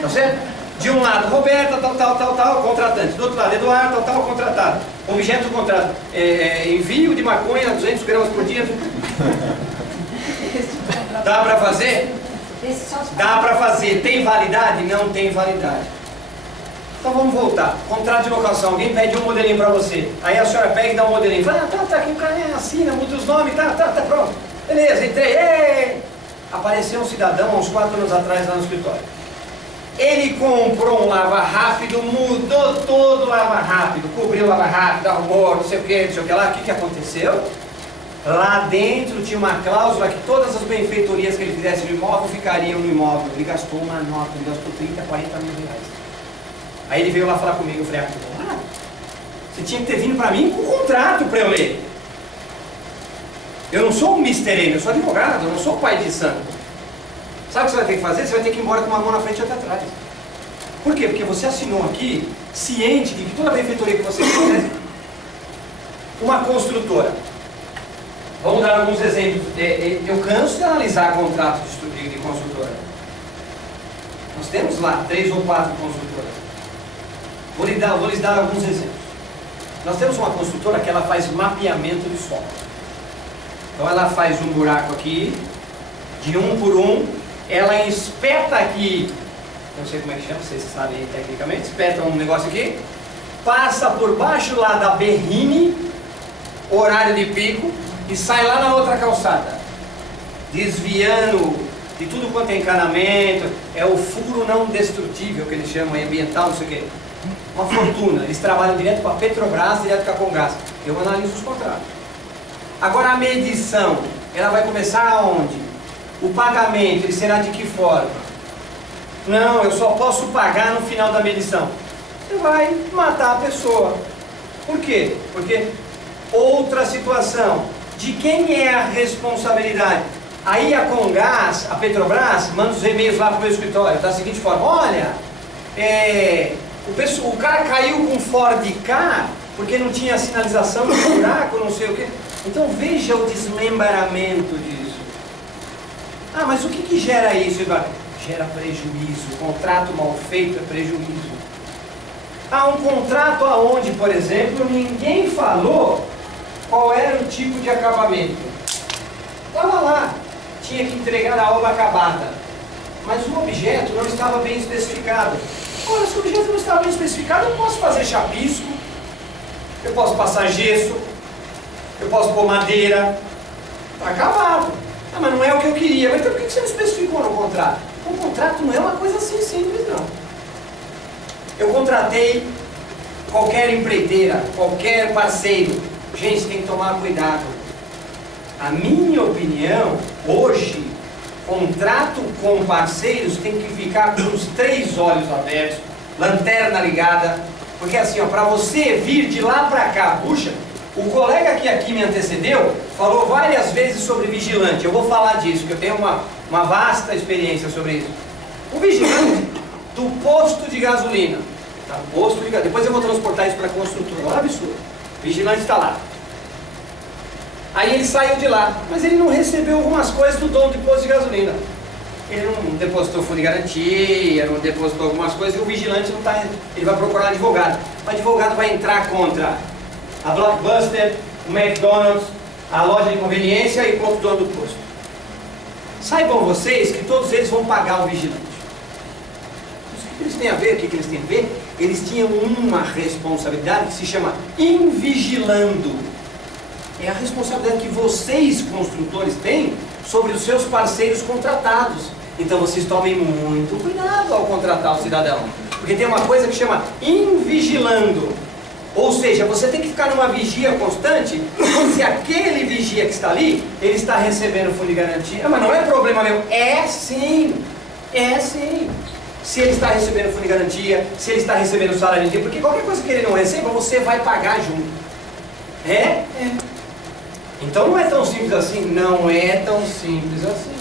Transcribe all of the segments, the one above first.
Tá certo? De um lado, Roberta, tal, contratante. Do outro lado, Eduardo, tal, contratado. Objeto do contrato. Envio de maconha, 200 gramas por dia. Dá para fazer? Dá para fazer. Tem validade? Não tem validade. Então vamos voltar. Contrato de locação. Alguém pede um modelinho para você. Aí a senhora pega e dá um modelinho. Fala, tá aqui o cara assina, muda os nomes, tá pronto. Beleza, entrei. Ei! Apareceu um cidadão há uns 4 anos atrás lá no escritório. Ele comprou um lava-rápido, mudou todo o lava-rápido, cobriu o lava-rápido, arrumou, não sei o que lá. O que aconteceu? Lá dentro tinha uma cláusula que todas as benfeitorias que ele fizesse no imóvel ficariam no imóvel. Ele gastou uma nota, ele gastou 30, 40 mil reais. Aí ele veio lá falar comigo, eu falei, você tinha que ter vindo para mim com um contrato para eu ler. Eu não sou um Mr. M, eu sou advogado, eu não sou pai de santo. Sabe o que você vai ter que fazer? Você vai ter que ir embora com uma mão na frente e outra atrás. Por quê? Porque você assinou aqui, ciente de que toda benfeitoria que você fizer, uma construtora. Vamos dar alguns exemplos. Eu canso de analisar contratos de construtora. Nós temos lá 3 ou 4 construtoras. Vou lhes dar alguns exemplos. Nós temos uma construtora que ela faz mapeamento de solo. Então ela faz um buraco aqui, de 1 por 1, ela espeta aqui, não sei como é que chama, vocês sabem tecnicamente, espeta um negócio aqui, passa por baixo lá da berrine, horário de pico, e sai lá na outra calçada, desviando de tudo quanto é encanamento, é o furo não destrutível que eles chamam, ambiental, não sei o quê. Uma fortuna, eles trabalham direto com a Petrobras, direto com a Comgás. Eu analiso os contratos. Agora a medição, ela vai começar aonde? O pagamento, ele será de que forma? Não, eu só posso pagar no final da medição. Você vai matar a pessoa. Por quê? Porque outra situação, de quem é a responsabilidade? Aí a Comgás, a Petrobras, manda os e-mails lá para o meu escritório, da seguinte forma, olha, o cara caiu com Ford Ka porque não tinha sinalização no buraco, não sei o quê. Então veja o desmembramento disso. Ah, mas o que gera isso, Eduardo? Gera prejuízo. Contrato mal feito é prejuízo. Há um contrato aonde, por exemplo, ninguém falou qual era o tipo de acabamento. Estava lá, tinha que entregar a obra acabada, mas o objeto não estava bem especificado. Ora, se o objeto não estava bem especificado, eu posso fazer chapisco, eu posso passar gesso, eu posso pôr madeira, está acabado. Ah, mas não é o que eu queria. Mas então por que você não especificou no contrato? O contrato não é uma coisa assim simples, não. Eu contratei qualquer empreiteira, qualquer parceiro. Gente, tem que tomar cuidado. A minha opinião, hoje, contrato com parceiros tem que ficar com os 3 olhos abertos, lanterna ligada, porque assim, para você vir de lá para cá, puxa, o colega que aqui me antecedeu falou várias vezes sobre vigilante. Eu vou falar disso, que eu tenho uma vasta experiência sobre isso. O vigilante do posto de gasolina, tá? Depois eu vou transportar isso para a construtora, olha absurdo. O vigilante está lá. Aí ele saiu de lá, mas ele não recebeu algumas coisas do dono de posto de gasolina. Ele não depositou fundo de garantia, não depositou algumas coisas, e o vigilante não está. Ele vai procurar um advogado. O advogado vai entrar contra a Blockbuster, o McDonald's, a loja de conveniência e o dono do posto. Saibam vocês que todos eles vão pagar o vigilante. O que eles têm a ver? O que eles têm a ver? Eles tinham uma responsabilidade que se chama invigilando. É a responsabilidade que vocês, construtores, têm sobre os seus parceiros contratados. Então vocês tomem muito cuidado ao contratar o cidadão. Porque tem uma coisa que chama invigilando. Ou seja, você tem que ficar numa vigia constante, se aquele vigia que está ali, ele está recebendo fundo de garantia. Mas não é problema meu. É sim. É sim. Se ele está recebendo fundo de garantia, se ele está recebendo salário em dia, porque qualquer coisa que ele não receba, você vai pagar junto. É? Então não é tão simples assim? Não é tão simples assim.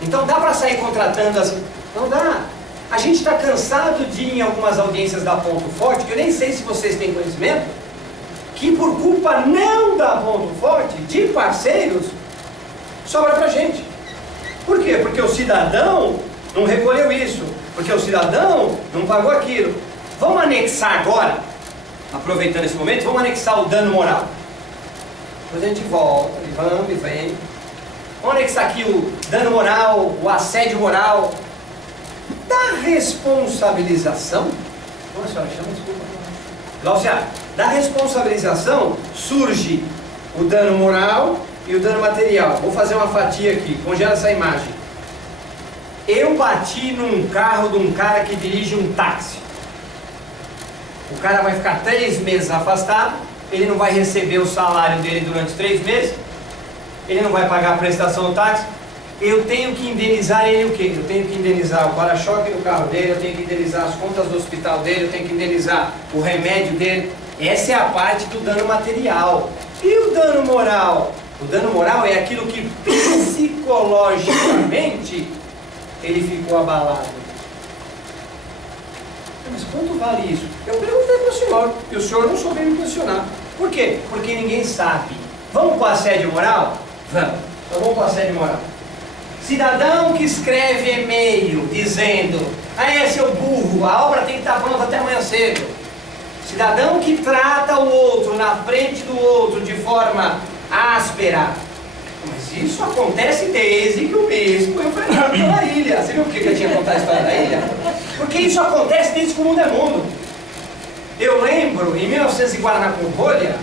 Então dá para sair contratando assim? Não dá. A gente está cansado de ir em algumas audiências da Ponto Forte, que eu nem sei se vocês têm conhecimento, que por culpa não da Ponto Forte, de parceiros, sobra para gente. Por quê? Porque o cidadão não recolheu isso, porque o cidadão não pagou aquilo. Vamos anexar agora, aproveitando esse momento, vamos anexar o dano moral. Depois a gente volta, e vamos e vem. Vamos anexar aqui o dano moral, o assédio moral. Da responsabilização, como a senhora chama? Desculpa. Glaucia, da responsabilização surge o dano moral e o dano material. Vou fazer uma fatia aqui, congela essa imagem. Eu bati num carro de um cara que dirige um táxi. O cara vai ficar 3 meses afastado, ele não vai receber o salário dele durante 3 meses, ele não vai pagar a prestação do táxi. Eu tenho que indenizar ele o quê? Eu tenho que indenizar o para-choque do carro dele, eu tenho que indenizar as contas do hospital dele, eu tenho que indenizar o remédio dele. Essa é a parte do dano material. E o dano moral? O dano moral é aquilo que psicologicamente ele ficou abalado. Mas quanto vale isso? Eu perguntei para o senhor, e o senhor não soube me posicionar. Por quê? Porque ninguém sabe. Vamos para o assédio moral? Vamos. Então vamos para o assédio moral. Cidadão que escreve e-mail dizendo: seu burro, a obra tem que estar pronta até amanhã cedo. Cidadão que trata o outro na frente do outro de forma áspera. Mas isso acontece desde que o bispo foi enfrentado pela ilha. Você viu por que eu tinha contado a história da ilha? Porque isso acontece desde que o mundo é mundo. Eu lembro, em 1900 em Guaraná-com-Rolha,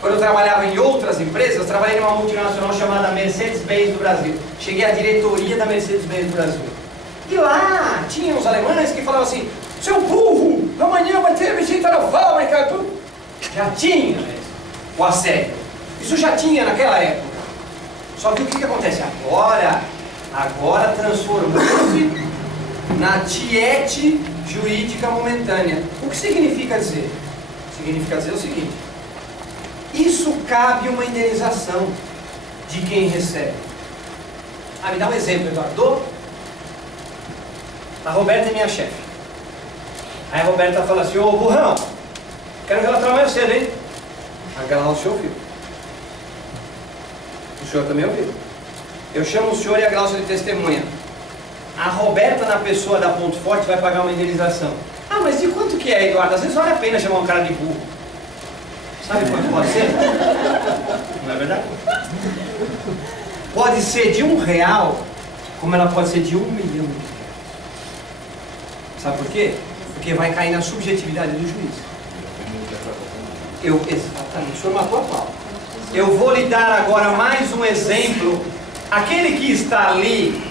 quando eu trabalhava em outras empresas, eu trabalhei numa multinacional chamada Mercedes-Benz do Brasil. Cheguei à diretoria da Mercedes-Benz do Brasil. E lá tinha os alemães que falavam assim: seu burro, amanhã vai ter visita na fábrica. Já tinha o assédio. Isso já tinha naquela época. Só que o que acontece agora? Agora transformou-se na tiete jurídica momentânea. O que significa dizer? Significa dizer o seguinte: isso cabe uma indenização de quem recebe. Me dá um exemplo, Eduardo. A Roberta é minha chefe. Aí a Roberta fala assim: ô burrão, quero relatar mais cedo, hein? A Glaucia ouviu. O senhor também ouviu. Eu chamo o senhor e a Glaucia de testemunha. A Roberta, na pessoa da Ponto Forte, vai pagar uma indenização. Mas de quanto que é, Eduardo? Às vezes vale a pena chamar um cara de burro. Sabe quanto pode ser? Não é verdade? Pode ser de R$1, como ela pode ser de 1 milhão. Sabe por quê? Porque vai cair na subjetividade do juiz. Exatamente, o senhor matou a pau. Eu vou lhe dar agora mais um exemplo. Aquele que está ali,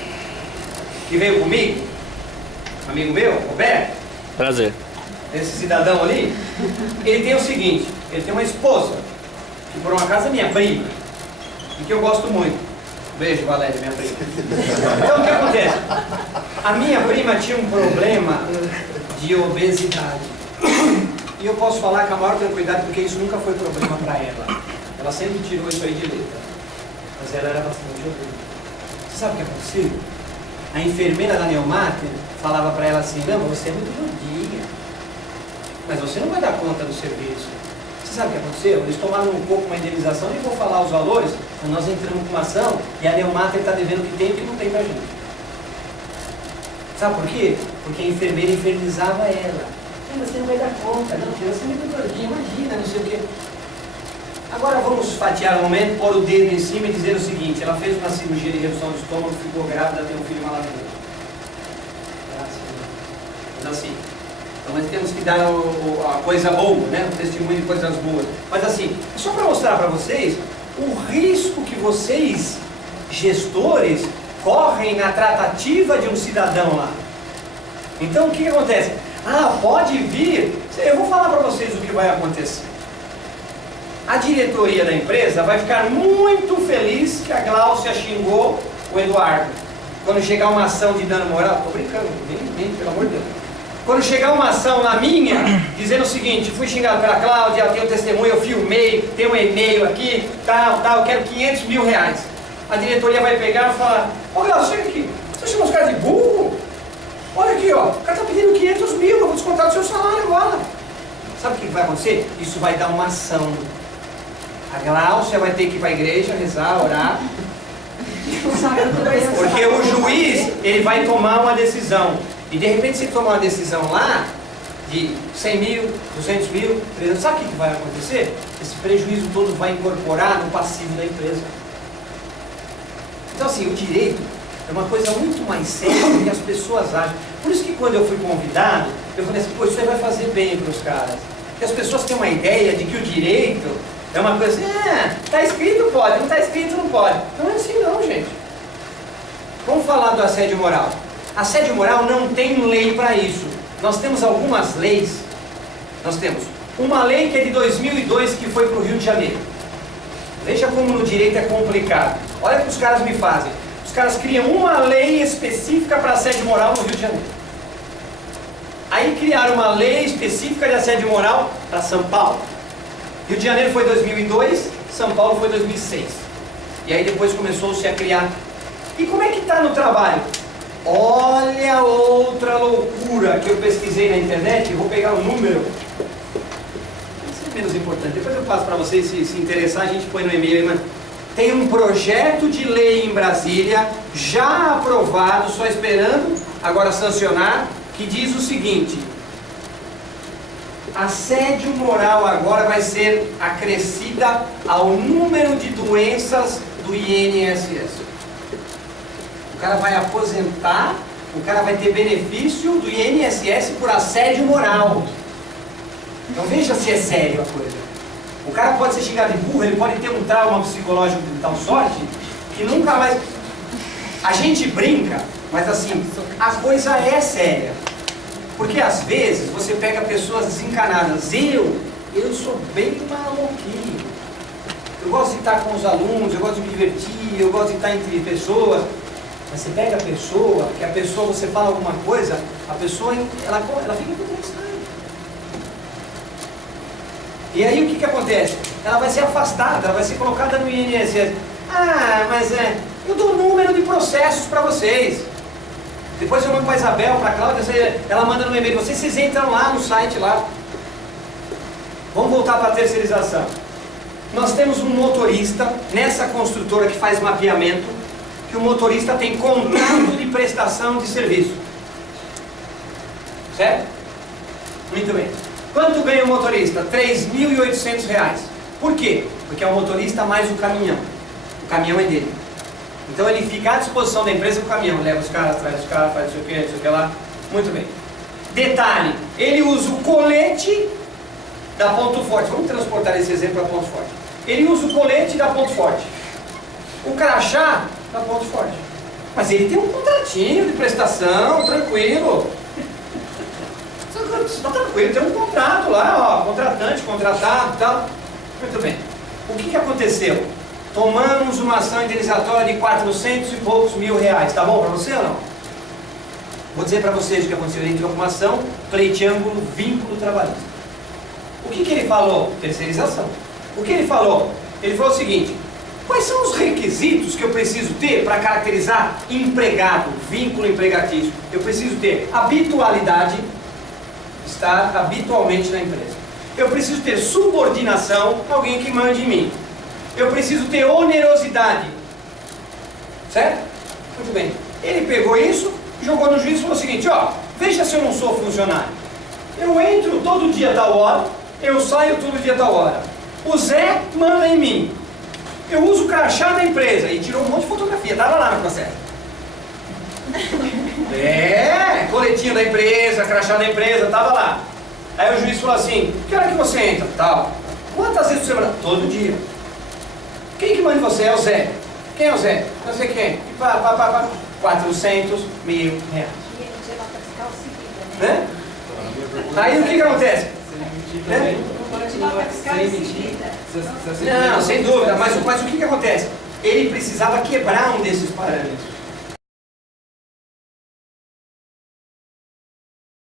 que veio comigo, amigo meu, Roberto. Prazer. Esse cidadão ali, ele tem o seguinte: ele tem uma esposa, que por um acaso é minha prima, e que eu gosto muito. Beijo, Valéria, minha prima. Então o que acontece? A minha prima tinha um problema de obesidade. E eu posso falar com a maior tranquilidade, porque isso nunca foi problema para ela. Ela sempre tirou isso aí de letra. Mas ela era bastante obesa. Você sabe o que aconteceu? A enfermeira da Neumater falava para ela assim: não, você é muito gordinha, mas você não vai dar conta do serviço. Você sabe o que aconteceu? Eles tomaram um pouco uma indenização, e vou falar os valores. Então nós entramos com uma ação e a Neumater está devendo o que tem e o que não tem para a gente. Sabe por quê? Porque a enfermeira infernizava ela. Mas você não vai dar conta, não, porque você é muito gordinha, imagina, não sei o quê. Agora vamos fatiar um momento, pôr o dedo em cima e dizer o seguinte: ela fez uma cirurgia de redução do estômago, ficou grávida, tem um filho maravilhoso. Mas assim, então nós temos que dar a coisa boa, né? O testemunho de coisas boas. Mas assim, só para mostrar para vocês o risco que vocês, gestores, correm na tratativa de um cidadão lá. Então o que acontece? Pode vir. Eu vou falar para vocês o que vai acontecer. A diretoria da empresa vai ficar muito feliz que a Glaucia xingou o Eduardo. Quando chegar uma ação de dano moral, estou brincando, nem, pelo amor de Deus. Quando chegar uma ação na minha, dizendo o seguinte: fui xingado pela Cláudia, eu tenho testemunho, eu filmei, tem um e-mail aqui, tal, eu quero 500 mil reais. A diretoria vai pegar e falar: ô Glaucia, chega aqui, você chamou os caras de burro? Olha aqui, ó, o cara está pedindo 500 mil, eu vou descontar do seu salário agora. Sabe o que vai acontecer? Isso vai dar uma ação. A Glaucia vai ter que ir para a igreja, rezar, orar. Porque o juiz, ele vai tomar uma decisão. E de repente, se ele tomar uma decisão lá, de 100 mil, 200 mil, 300, sabe o que vai acontecer? Esse prejuízo todo vai incorporar no passivo da empresa. Então assim, o direito é uma coisa muito mais séria do que as pessoas acham. Por isso que quando eu fui convidado, eu falei assim, pô, isso aí vai fazer bem para os caras. Porque as pessoas têm uma ideia de que o direito é uma coisa assim, está escrito pode, não está escrito não pode. Não é assim não, gente. Vamos falar do assédio moral. Assédio moral não tem lei para isso. Nós temos algumas leis. Nós temos uma lei que é de 2002 que foi para o Rio de Janeiro. Veja como no direito é complicado. Olha o que os caras me fazem. Os caras criam uma lei específica para assédio moral no Rio de Janeiro. Aí criaram uma lei específica de assédio moral para São Paulo. Rio de Janeiro foi 2002, São Paulo foi 2006. E aí depois começou-se a criar. E como é que está no trabalho? Olha outra loucura que eu pesquisei na internet, eu vou pegar o número. Isso é menos importante, depois eu passo para vocês, se interessar a gente põe no e-mail. Mas tem um projeto de lei em Brasília, já aprovado, só esperando agora sancionar, que diz o seguinte: assédio moral agora vai ser acrescida ao número de doenças do INSS. O cara vai aposentar, o cara vai ter benefício do INSS por assédio moral. Então veja se é sério a coisa. O cara pode ser xingado de burro, ele pode ter um trauma psicológico de tal sorte que nunca mais... A gente brinca, mas assim, a coisa é séria. Porque às vezes você pega pessoas desencanadas. Eu sou bem maluquinho. Eu gosto de estar com os alunos, eu gosto de me divertir, eu gosto de estar entre pessoas. Mas você pega a pessoa, que a pessoa, você fala alguma coisa, a pessoa, ela fica interessada. E aí o que acontece? Ela vai ser afastada, ela vai ser colocada no INSS. Ah, mas eu dou número de processos para vocês. Depois eu mando para a Isabel, para a Cláudia, ela manda no e-mail, vocês entram lá no site lá. Vamos voltar para a terceirização. Nós temos um motorista nessa construtora que faz mapeamento, que o motorista tem contrato de prestação de serviço. Certo? Muito bem. Quanto ganha o motorista? R$3.800. Por quê? Porque é o motorista mais o caminhão. O caminhão é dele. Então ele fica à disposição da empresa com o caminhão. Leva os caras, traz os caras, faz não sei o que lá. Muito bem. Detalhe, ele usa o colete da Ponto Forte. Vamos transportar esse exemplo para Ponto Forte. Ele usa o colete da Ponto Forte. O crachá da Ponto Forte. Mas ele tem um contratinho de prestação, tranquilo. Está tranquilo, tem um contrato lá, ó, contratante, contratado e tal. Muito bem. O que aconteceu? Tomamos uma ação indenizatória de 400 e poucos mil reais. Tá bom para você ou não? Vou dizer para vocês o que aconteceu. Ele entrou com uma ação, pleiteângulo, vínculo trabalhista. O que ele falou? Terceirização. O que ele falou? Ele falou o seguinte: quais são os requisitos que eu preciso ter para caracterizar empregado, vínculo empregatício? Eu preciso ter habitualidade, estar habitualmente na empresa. Eu preciso ter subordinação, alguém que mande em mim. Eu preciso ter onerosidade. Certo? Muito bem. Ele pegou isso, jogou no juiz e falou o seguinte: ó, veja se eu não sou funcionário. Eu entro todo dia tal hora, eu saio todo dia tal hora. O Zé manda em mim. Eu uso o crachá da empresa. E tirou um monte de fotografia, estava lá no processo. Coletinho da empresa, crachá da empresa, estava lá. Aí o juiz falou assim: que hora que você entra? Tal. Quantas vezes por semana? Todo dia. Quem que manda em você? É o Zé. Quem é o Zé? Não sei quem. E 400 mil reais. Né? Aí o que acontece? Né? Não, sem dúvida. Mas o que acontece? Ele precisava quebrar um desses parâmetros.